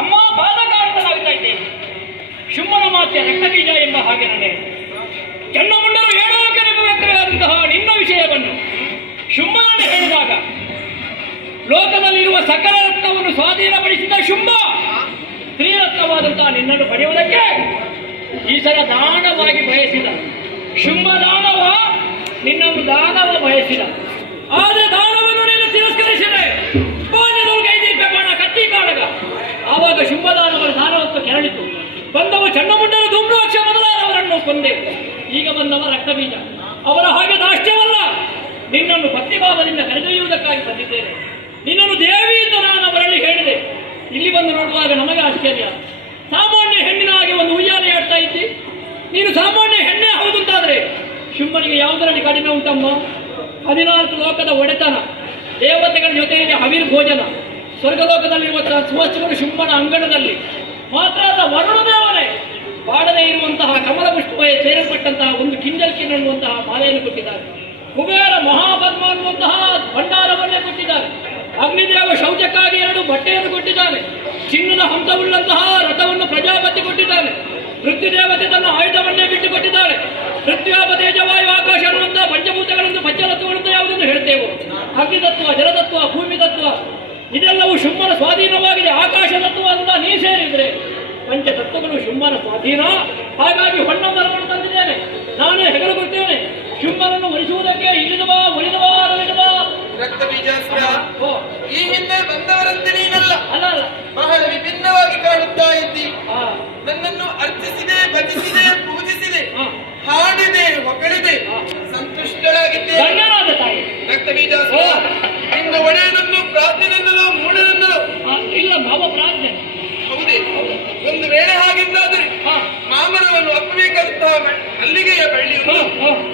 ಅಮ್ಮ ಬಾಲಕಾರಣನಾಗ್ತಾ ಇದ್ದೇನೆ. ಶುಂಭನ ಮಾತೆ ರಕ್ತಬೀಜ ಎಂಬ ಹಾಗೆ ನನಗೆ ಚನ್ನಮುಂಡರು ಹೇಳೋಕೆ ವ್ಯಕ್ತವಾದಂತಹ ನಿನ್ನ ವಿಷಯವನ್ನು ಶುಂಭನನ್ನು ಹೇಳಿದಾಗ ಲೋಕದಲ್ಲಿರುವ ಸಕಲ ರತ್ನವನ್ನು ಸ್ವಾಧೀನಪಡಿಸಿದ ಶುಂಭ ಸ್ತ್ರೀರತ್ನವಾದಂತಹ ನಿನ್ನನ್ನು ಪಡೆಯುವುದಕ್ಕೆ ಈ ಸಲ ದಾನವಾಗಿ ಬಯಸಿದ. ಶುಂಭ ದಾನವ ನಿನ್ನನ್ನು ದಾನವ ಬಯಸಿದ. ಆದರೆ ದಾನವನ್ನು ನೀನು ತಿರಸ್ಕರಿಸಿದೆ. ಕತ್ತಿ ಕಾಳಗ ಆವಾಗ ಶುಂಭದಾನವರ ದಾನವತ್ತು ಕೆರಳಿತು. ಬಂದವ ಚನ್ನಮುಂಡರು ಧೂಮ್ರಾಕ್ಷ ಮೊದಲಾದವರನ್ನು ಕೊಂದೆ. ಈಗ ಬಂದವ ರಕ್ತಬೀಜ. ಅವರ ಹಾಗೆ ದಾಷ್ಟ್ಯವಲ್ಲ, ನಿನ್ನನ್ನು ಭಕ್ತಿಭಾವದಿಂದ ಕರೆದೊಯ್ಯುವುದಕ್ಕಾಗಿ ಬಂದಿದ್ದೇನೆ. ನಿನ್ನನ್ನು ದೇವಿ ಎಂದು ನಾನು ಅವರಲ್ಲಿ ಹೇಳಿದೆ. ಇಲ್ಲಿ ಬಂದು ನೋಡುವಾಗ ನಮಗೆ ಆಶ್ಚರ್ಯ. ಸಾಮಾನ್ಯ ಹೆಣ್ಣಿನ ಹಾಗೆ ಒಂದು ಉಯ್ಯಾಲೆ ಆಡ್ತಾ ಇದ್ದಿ. ನೀನು ಸಾಮಾನ್ಯ ಹೆಣ್ಣೆ ಹೌದಂತಾದ್ರೆ ಶುಂಭನಿಗೆ ಯಾವುದರಲ್ಲಿ ಕಡಿಮೆ ಉಂಟಮ್ಮ? 14 ಲೋಕದ ಒಡೆತನ, ದೇವತೆಗಳ ಜೊತೆಯಲ್ಲಿ ಹವಿರ್ ಭೋಜನ, ಸ್ವರ್ಗಲೋಕದಲ್ಲಿರುವ ಸುವಸ್ತುಗಳು ಶುಂಭನ ಅಂಗಣದಲ್ಲಿ ಮಾತ್ರ ಅಲ್ಲ, ವರುಣದೇವನೇ ಬಾಡದೇ ಇರುವಂತಹ ಕಮಲ ಪುಷ್ಪವೇ ಸೇರಲ್ಪಟ್ಟಂತಹ ಒಂದು ಕಿಂಜಲ್ಕಿನ್ ಅನ್ನುವಂತಹ ಮಾಲೆಯನ್ನು ಕೊಟ್ಟಿದ್ದಾರೆ. ಕುಬೇರ ಮಹಾಪದ್ಮ ಅನ್ನುವಂತಹ ಭಂಡಾರವನ್ನೇ ಕೊಟ್ಟಿದ್ದಾರೆ. ಅಗ್ನಿದೇವ ಶೌಚಕ್ಕಾಗಿ 2 ಬಟ್ಟೆಯನ್ನು ಕೊಟ್ಟಿದ್ದಾನೆ. ಚಿನ್ನದ ಹಂಸವುಳ್ಳಂತಹ ರಥವನ್ನು ಪ್ರಜಾಪತಿ ಕೊಟ್ಟಿದ್ದಾನೆ. ಮೃತ್ಯುದೇವತೆ ತನ್ನ ಆಯುಧವನ್ನೇ ಬಿಟ್ಟು ಕೊಟ್ಟಿದ್ದಾಳೆ. ಪೃಥ್ವ್ಯಾಪ ತೇಜವಾಯು ಆಕಾಶ ಅನ್ನುವಂತಹ ಪಂಚಭೂತಗಳನ್ನು ಪಂಚತತ್ವಗಳನ್ನು ಯಾವುದನ್ನು ಹೇಳ್ತೇವೆ. ಅಗ್ನಿತತ್ವ, ಜಲತತ್ವ, ಭೂಮಿ ತತ್ವ ಇದೆಲ್ಲವೂ ಶುಂಭನ ಸ್ವಾಧೀನವಾಗಿದೆ. ಆಕಾಶ ತತ್ವ ಅಂತ ನೀ ಸೇರಿದ್ರೆ ಪಂಚತತ್ವಗಳು ಶುಂಭನ ಸ್ವಾಧೀನ. ಹಾಗಾಗಿ ಹೊನ್ನಮರವನ್ನು ತಂದಿದ್ದೇನೆ. ನಾನೇ ಹೆಗಲು ಕೊಡ್ತೇನೆ. ಶುಂಭನನ್ನು ಒಲಿಸುವುದಕ್ಕೆ ಇಳಿದುಬಾ, ಒಲಿದುಬಾ, ಒಲಿದುಬಾ. ರಕ್ತಬೀಜಾಸ್ತ್ರ ಈ ಹಿಂದೆ ಬಂದವರಂತೆ ನೀನಲ್ಲ. ಅಲ್ಲ ಅಲ್ಲ, ಬಹಳ ವಿಭಿನ್ನವಾಗಿ ಕಾಣುತ್ತಾ ಇದ್ದಿ. ನನ್ನನ್ನು ಅರ್ಚಿಸಿದೆ, ಭಜಿಸಿದೆ, ಪೂಜಿಸಿದೆ, ಹಾಡಿದೆ, ಹೊಗಳಿದೆ, ಸಂತುಷ್ಟಳಾಗಿದ್ದೆ. ಧನ್ಯವಾದ ತಾಯಿ. ರಕ್ತಬೀಜಾಸ್ತ್ರ ನಿನ್ನ ಒಡೆಯನನ್ನು ಪ್ರಾರ್ಥನೆಯಿಂದಲೋ ಮೂಢನೆಂದಲೋ ಇಲ್ಲ, ಭಾವ ಪ್ರಾರ್ಥನೆ. ಹೌದೇ? ಒಂದು ವೇಳೆ ಹಾಗೆಂದಾದರೆ ಮಾಮರವನ್ನು ಅಪ್ಪಬೇಕಾದಂತಹ ಅಲ್ಲಿಗೆಯ ಬಳ್ಳಿಯನ್ನು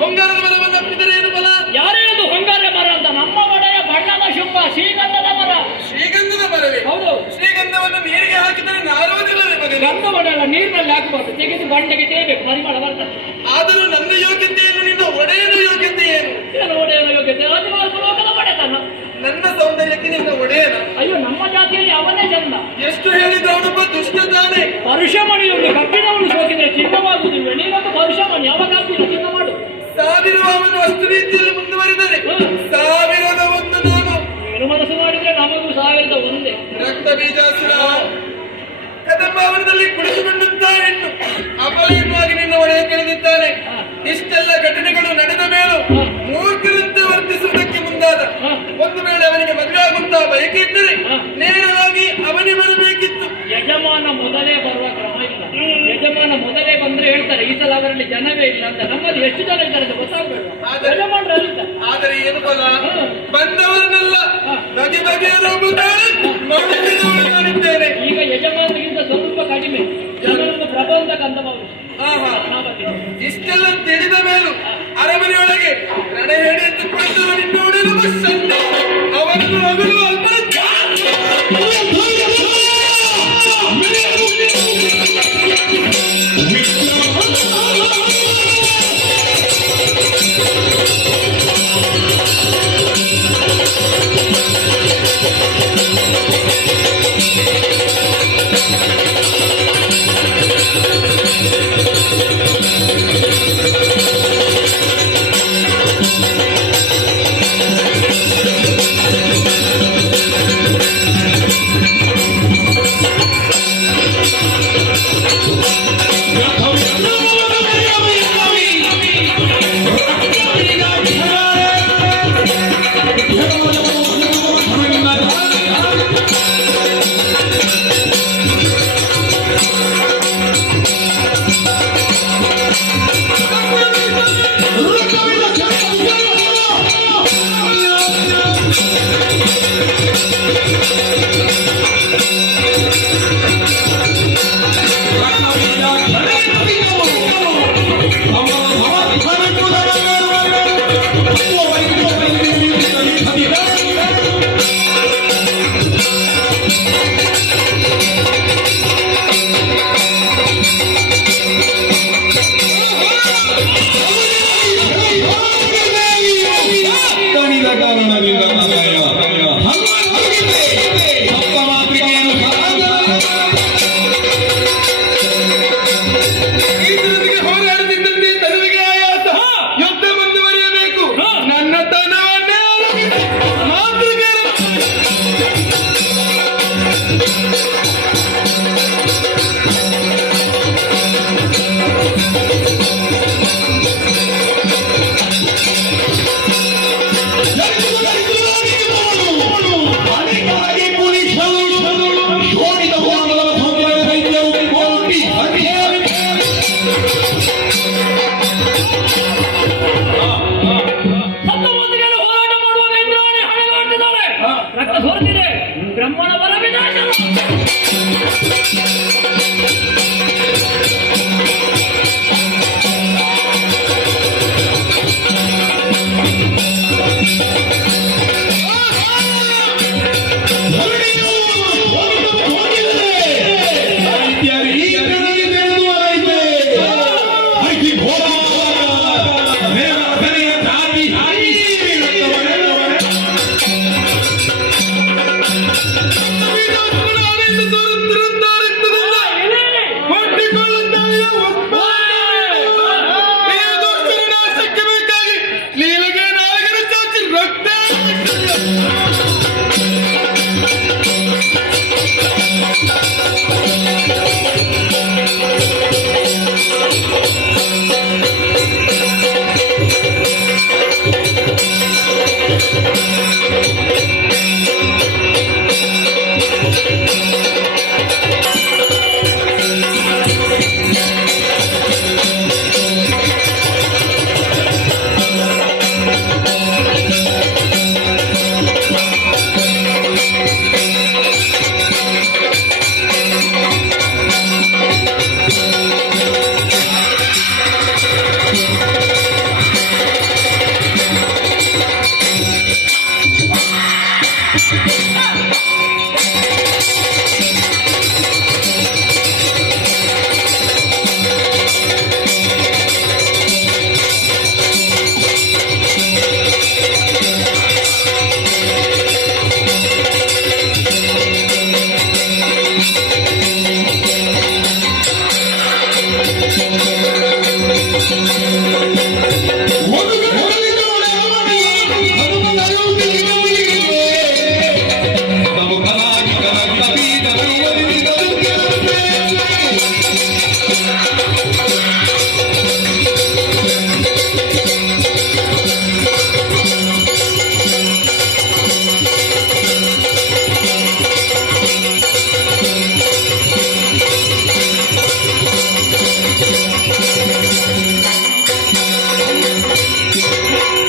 ಹೊಂಗಾರದ ಮರವನ್ನು ಅಪ್ಪಿದರೆ ಏನು ಫಲ? ಯಾರೇನು ಹೊಂಗಾರ ಮರ ಅಂತ? ನಮ್ಮ ಒಡೆಯ ಬಣ್ಣದ ಶುಂಭ ಶ್ರೀಗಂಧದ ಮರ. ಶ್ರೀಗಂಧದ ಮರವೇ? ಹೌದು. ಶ್ರೀಗಂಧವನ್ನು ನೀರಿಗೆ ಹಾಕಿದರೆ ನಾರುವುದಿಲ್ಲವೇ ಮಗನೇ? ಗಂಧ ಒಡೆಯಲ್ಲ, ನೀರಿನಲ್ಲಿ ಹಾಕಬಾರ್ದು, ತೆಗೆದು ಬಂಡೆಗೆ ತೇಬೇಕು, ಪರಿಮಳ ಬರ್ತದೆ. ಆದರೂ ನನ್ನ ಯೋಗ್ಯತೆಯನ್ನು ನಿನ್ನ ಒಡೆಯನ ಯೋಗ್ಯತೆ ಏನು? ಏನು ಒಡೆಯನ ಯೋಗ್ಯತೆ? 14 ಲೋಕದ ಒಡೆತನ. ನನ್ನ ಸೌಂದರ್ಯಕ್ಕೆ ನಿನ್ನ ಒಡೆಯನ? ಅಯ್ಯೋ, ನಮ್ಮ ಜಾತಿಯಲ್ಲಿ ಅವನೇ ಚಂದ. ಎಷ್ಟು ಹೇಳಿದವನೊಬ್ಬ ದುಷ್ಟ ತಾನೆ. ಪರುಷಮಣಿಯೊಂದು ಕಬ್ಬಿಣವನ್ನು ಸೋಕಿದ್ರೆ ಚಿನ್ನವಾಗುವುದಿಲ್ಲ. ನೀನೊಂದು ಪರುಷಮಣಿ, ಯಾವ ಕಬ್ಬಿಣ ಚಿನ್ನ ಮಾಡು. 1000 ಅವನು ಅಷ್ಟು ರೀತಿಯಲ್ಲಿ ಮುಂದುವರಿದರೆ 1001 ನಾನು. ಏನು ಮನಸ್ಸು ಮಾಡಿದ್ರೆ ನಮಗೂ 1001. ರಕ್ತಬೀಜಾಸುರ ಕದಂಬಾವನದಲ್ಲಿ ಕುಳಿತುಕೊಂಡಂತ ಹೆಣ್ಣು ಅಪಲಯವಾಗಿ ನಿನ್ನ ಒಡೆಯ ಕೆಳೆದಿದ್ದಾನೆ. ಇಷ್ಟೆಲ್ಲ ಘಟನೆಗಳು ನಡೆದ ಮೇಲೂ ಮೂರ್ಖರಂತೆ ವರ್ತಿಸುವುದಕ್ಕೆ ಮುಂದಾದ. ಒಂದು ವೇಳೆ ಅವನಿಗೆ ಮದುವೆ ಆಗುತ್ತಾ ಬಯಕೆ ಇದ್ದರೆ ನೇರವಾಗಿ ಅವನೇ ಬರಬೇಕಿತ್ತು. ಯಜಮಾನ ಮೊದಲೇ ಬರುವ ಕ್ರಮ ಇಲ್ಲ. ಯಜಮಾನ ಮೊದಲೇ ಬಂದ್ರೆ ಹೇಳ್ತಾರೆ ಈ ಸಲ ಅದರಲ್ಲಿ ಜನವೇ ಇಲ್ಲ ಅಂತ. ನಮ್ಮಲ್ಲಿ ಎಷ್ಟು ಜನ ಇದ್ದಾರೆ ಅಂತ ಗೊತ್ತಾಗಬೇಡ. ಯಜಮಾನರಲ್ಲಿ ಆದರೆ ಏನು ಫಲ? ಬಂದವರನ್ನೆಲ್ಲ ಬಗೆ ಬಗೆಯ ಮಾಡಿದ್ದೇನೆ. ಈಗ ಯಜಮಾನರಿಗಿಂತ ಸ್ವಲ್ಪ ಕಡಿಮೆ ಜನರನ್ನು ಪ್ರಬಂಧ ಕಂದವರು. ಇಷ್ಟೆಲ್ಲ ತಿಳಿದ ಮೇಲೂ ಅರಮನೆಯೊಳಗೆ ರಣ ಹೇಳಿ ಎತ್ತುಕೊಂಡು ನಿನ್ನ ಹೊಡೆಯುವ ಸಣ್ಣ ಅವರನ್ನು ಅಗಲು ಅಲ್ಪ